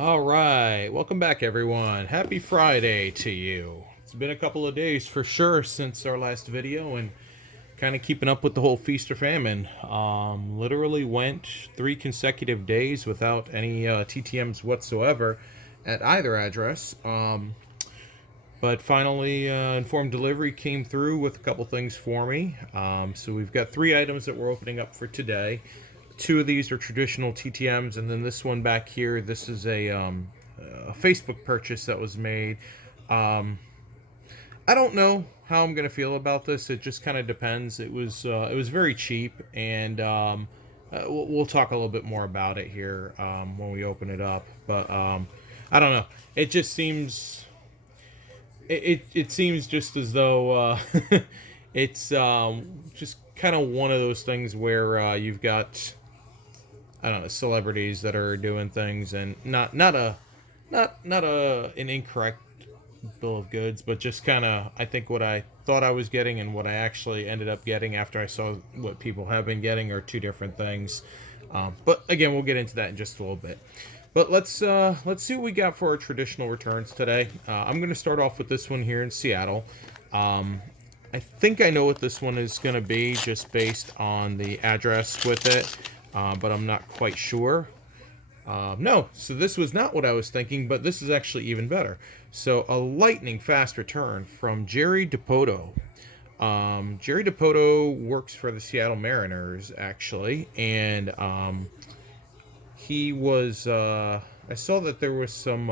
All right, welcome back, everyone. Happy Friday to you. It's been a couple of days for sure since our last video, and kind of keeping up with the whole feast or famine. Literally went 3 consecutive days without any TTMs whatsoever at either address. But finally, informed delivery came through with a couple things for me. So we've got 3 items that we're opening up for today. 2 of these are traditional TTMs, and then this one back here, this is a Facebook purchase that was made. Um, I don't know how I'm gonna feel about this. It just kind of depends. It was very cheap, and we'll talk a little bit more about it here when we open it up. But I don't know. It just seems it seems just as though it's just kind of one of those things where you've got, I don't know, celebrities that are doing things, and not an incorrect bill of goods, but just kind of, I think what I thought I was getting and what I actually ended up getting after I saw what people have been getting are 2 different things. But again, we'll get into that in just a little bit. But let's see what we got for our traditional returns today. I'm going to start off with this one here in Seattle. I think I know what this one is going to be just based on the address with it, but I'm not quite sure. No, so this was not what I was thinking, but this is actually even better. So a lightning fast return from Jerry Dipoto. Jerry Dipoto works for the Seattle Mariners, actually, and he was. I saw that there was some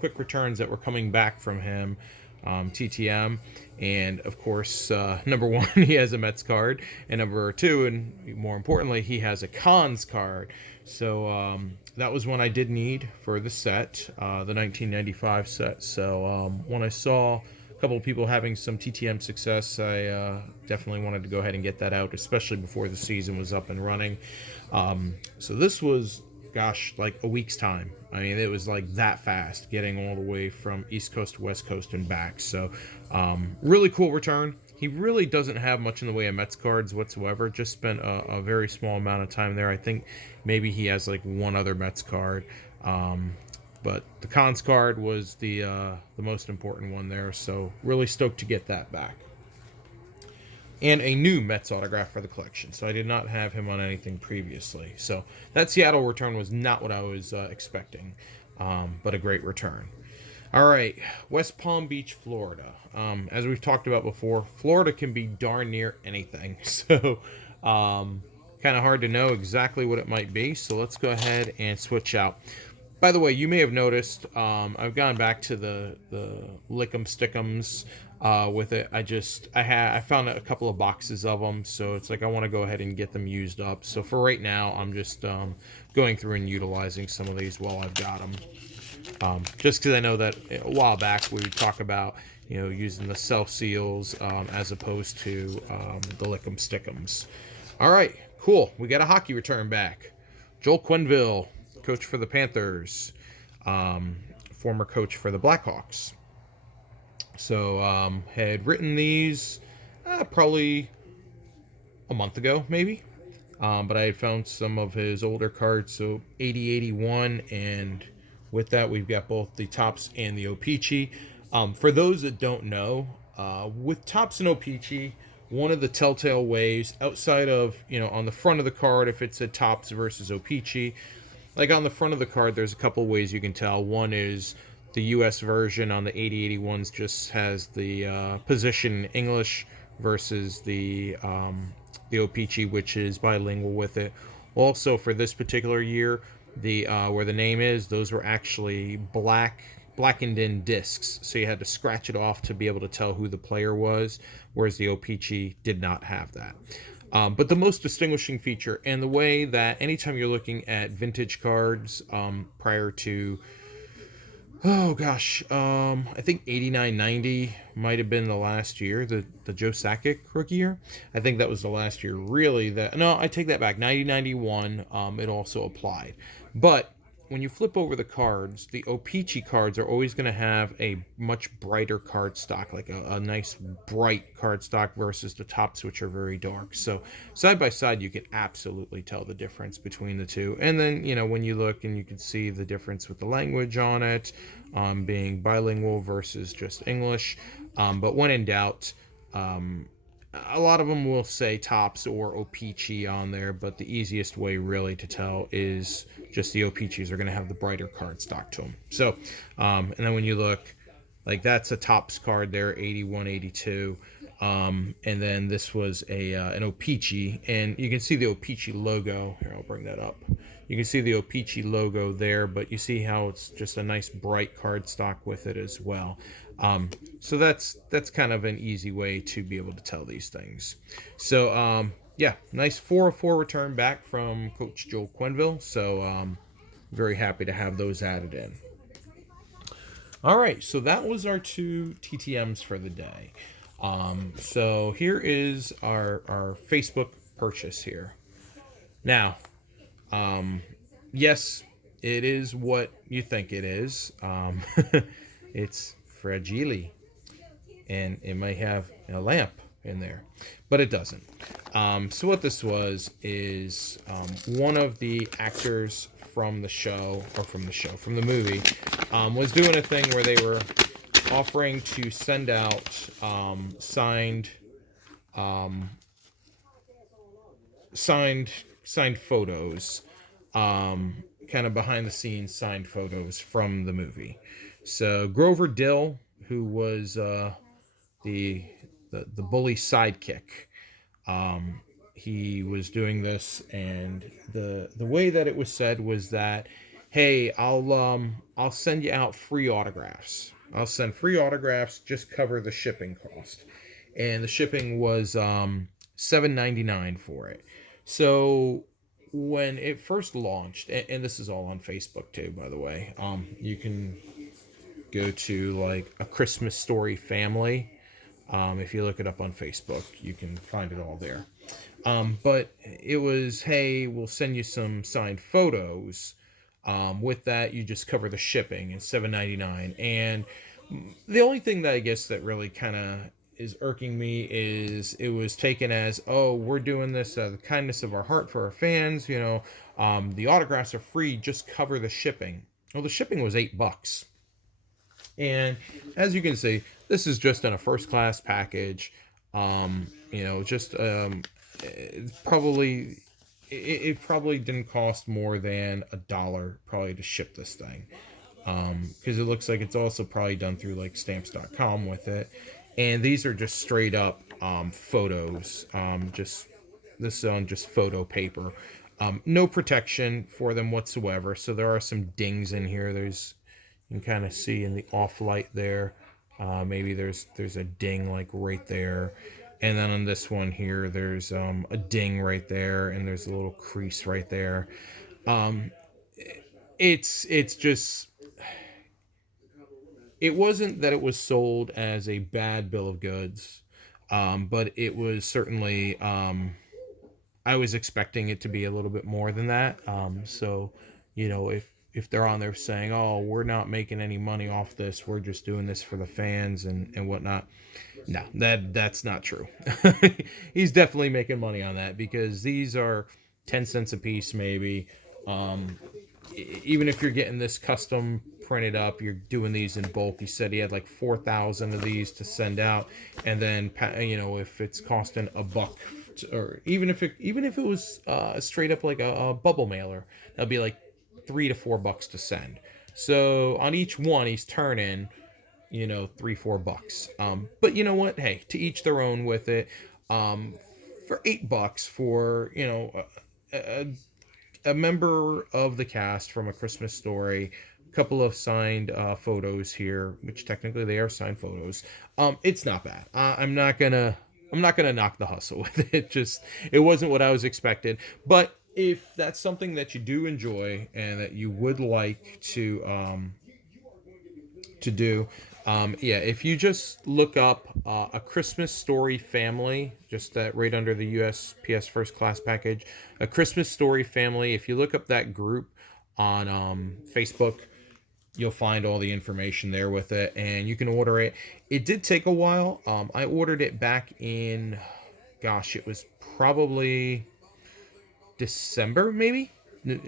quick returns that were coming back from him, TTM, and of course, number one, he has a Mets card, and number two, and more importantly, he has a Cons card. So that was one I did need for the set, the 1995 set. So when I saw a couple of people having some TTM success, I definitely wanted to go ahead and get that out, especially before the season was up and running. So this was, gosh, like a week's time. I mean, it was like that fast getting all the way from East Coast to West Coast and back. So really cool return. He really doesn't have much in the way of Mets cards whatsoever. Just spent a very small amount of time there. I think maybe he has like one other Mets card. But the Cons card was the most important one there. So really stoked to get that back. And a new Mets autograph for the collection. So I did not have him on anything previously. So that Seattle return was not what I was expecting, but a great return. All right, West Palm Beach, Florida. As we've talked about before, Florida can be darn near anything. So kind of hard to know exactly what it might be. So let's go ahead and switch out. By the way, you may have noticed I've gone back to the Lick'em Stick'ems with it. I found a couple of boxes of them, so it's like I want to go ahead and get them used up. So for right now, I'm just going through and utilizing some of these while I've got them. Just because I know that a while back we would talk about, using the self seals as opposed to the Lick'em Stick'ems. All right, cool. We got a hockey return back. Joel Quenneville, coach for the Panthers, former coach for the Blackhawks. So had written these probably a month ago, maybe. But I had found some of his older cards, so 80, 81, and with that we've got both the Topps and the O-Pee-Chee. For those that don't know, with Topps and O-Pee-Chee, one of the telltale ways, outside of, on the front of the card, if it's a Topps versus O-Pee-Chee, like on the front of the card, there's a couple ways you can tell. One is the US version on the 8081s just has the position in English versus the O-Pee-Chee, which is bilingual with it. Also, for this particular year, the where the name is, those were actually blackened in discs, so you had to scratch it off to be able to tell who the player was, whereas the O-Pee-Chee did not have that. But the most distinguishing feature, and the way that anytime you're looking at vintage cards prior to, I think 89-90 might have been the last year, the Joe Sakic rookie year. I think that was the last year, really. No, I take that back. 90-91, it also applied. But when you flip over the cards, the O-Pee-Chee cards are always going to have a much brighter card stock, like a nice bright card stock versus the tops, which are very dark. So side by side, you can absolutely tell the difference between the two. And then, when you look and you can see the difference with the language on it, being bilingual versus just English. But when in doubt, a lot of them will say tops or O-Pee-Chee on there, but the easiest way really to tell is just the O-Pee-Chees are going to have the brighter card stock to them. So, and then when you look, like that's a tops card there, 81, 82. And then this was an O-Pee-Chee, and you can see the O-Pee-Chee logo. Here, I'll bring that up. You can see the O-Pee-Chee logo there, but you see how it's just a nice bright card stock with it as well. So that's kind of an easy way to be able to tell these things. So yeah, nice 404 return back from Coach Joel Quenville. So very happy to have those added in. All right, so that was our 2 TTMs for the day. So here is our Facebook purchase here. Now, yes, it is what you think it is. It's fragile, and it might have a lamp in there, but it doesn't. So what this was is one of the actors from the movie, was doing a thing where they were offering to send out signed photos, kind of behind the scenes signed photos from the movie. So Grover Dill, who was the bully sidekick, he was doing this, and the way that it was said was that, hey, I'll send you out free autographs. I'll send free autographs, just cover the shipping cost. And the shipping was $7.99 for it. So when it first launched, and this is all on Facebook too, by the way, you can go to like A Christmas Story Family. If you look it up on Facebook, you can find it all there. But it was, hey, we'll send you some signed photos. With that, you just cover the shipping, and $7.99. And the only thing that I guess that really kind of is irking me is it was taken as, oh, we're doing this out of the kindness of our heart for our fans. The autographs are free, just cover the shipping. Well, the shipping was $8. And as you can see, this is just in a first class package. It probably didn't cost more than $1 probably to ship this thing, because it looks like it's also probably done through like stamps.com with it. And these are just straight up photos. This is on just photo paper. No protection for them whatsoever. So there are some dings in here. You can kind of see in the off light there. Maybe there's a ding like right there. And then on this one here, there's a ding right there, and there's a little crease right there. It's just, it wasn't that it was sold as a bad bill of goods, but it was certainly, I was expecting it to be a little bit more than that. So, if they're on there saying, oh, we're not making any money off this, we're just doing this for the fans and whatnot. No, that's not true. He's definitely making money on that, because these are 10 cents a piece, maybe. Even if you're getting this custom printed up, you're doing these in bulk. He said he had like 4,000 of these to send out, and then if it's costing $1, or even if it was straight up like a bubble mailer, that'd be like $3 to $4 to send. So on each one, he's turning $3-4. But you know what? Hey, to each their own with it. For $8 for a member of the cast from A Christmas Story, a couple of signed photos here, which technically they are signed photos. It's not bad. I'm not gonna knock the hustle with it. Just, it wasn't what I was expected. But if that's something that you do enjoy and that you would like to do, if you just look up A Christmas Story Family, just that right under the USPS First Class package, A Christmas Story Family, if you look up that group, on Facebook. You'll find all the information there with it, and you can order it. It did take a while. I ordered it back in, gosh, it was probably December, maybe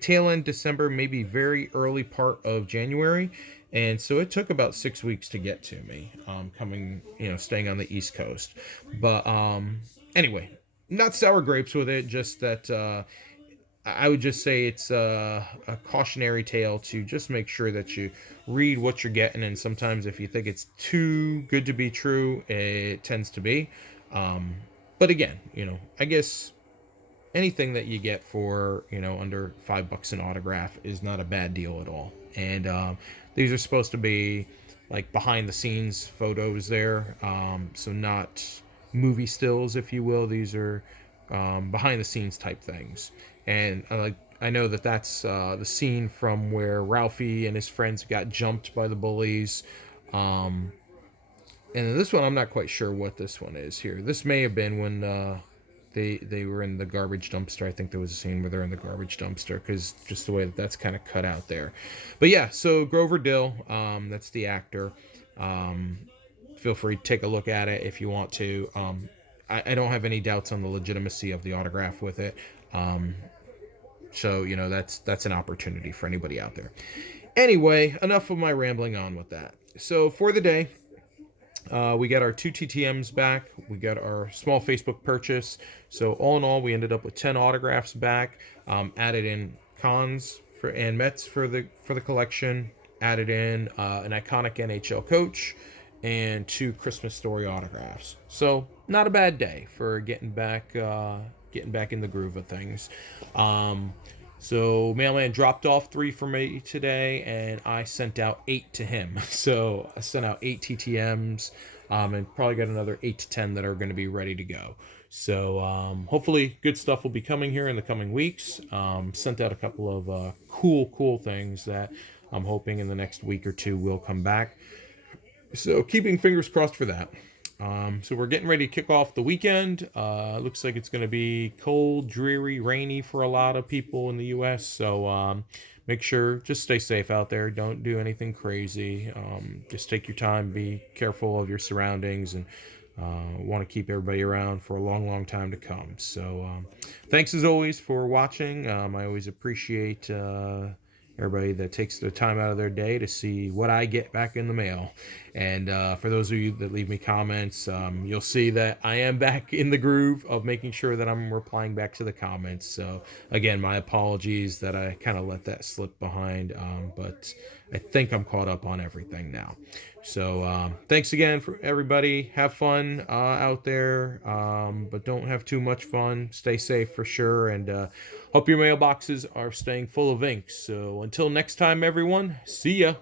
tail end December, maybe very early part of January, and so it took about 6 weeks to get to me. Coming, staying on the East Coast, but anyway, not sour grapes with it. Just that I would just say it's a cautionary tale to just make sure that you read what you're getting, and sometimes if you think it's too good to be true, it tends to be. Um, but again, I guess anything that you get for under $5 an autograph is not a bad deal at all. And these are supposed to be like behind the scenes photos there, so not movie stills, if you will. These are behind the scenes type things. And I know that that's the scene from where Ralphie and his friends got jumped by the bullies. And this one, I'm not quite sure what this one is here. This may have been when they were in the garbage dumpster. I think there was a scene where they're in the garbage dumpster, because just the way that's kind of cut out there. But yeah, so Grover Dill, that's the actor. Feel free to take a look at it if you want to. I don't have any doubts on the legitimacy of the autograph with it. So that's an opportunity for anybody out there. Anyway, enough of my rambling on with that. So for the day, we got our 2 TTMs back. We got our small Facebook purchase. So all in all, we ended up with 10 autographs back. Added in cons and Mets for the collection. Added in an iconic NHL coach and 2 Christmas Story autographs. So not a bad day for getting back in the groove of things. So Mailman dropped off 3 for me today, and I sent out 8 to him. So I sent out 8 TTMs, and probably got another 8 to 10 that are going to be ready to go. So hopefully good stuff will be coming here in the coming weeks. Sent out a couple of cool things that I'm hoping in the next week or 2 will come back. So keeping fingers crossed for that. So we're getting ready to kick off the weekend. Looks like it's going to be cold, dreary, rainy for a lot of people in the U.S. So make sure, just stay safe out there. Don't do anything crazy. Just take your time. Be careful of your surroundings, and want to keep everybody around for a long time to come. So thanks as always for watching. I always appreciate everybody that takes the time out of their day to see what I get back in the mail. And for those of you that leave me comments, you'll see that I am back in the groove of making sure that I'm replying back to the comments. So again, my apologies that I kind of let that slip behind, but I think I'm caught up on everything now. So thanks again for everybody. Have fun out there, but don't have too much fun. Stay safe for sure, and hope your mailboxes are staying full of ink. So until next time, everyone, see ya.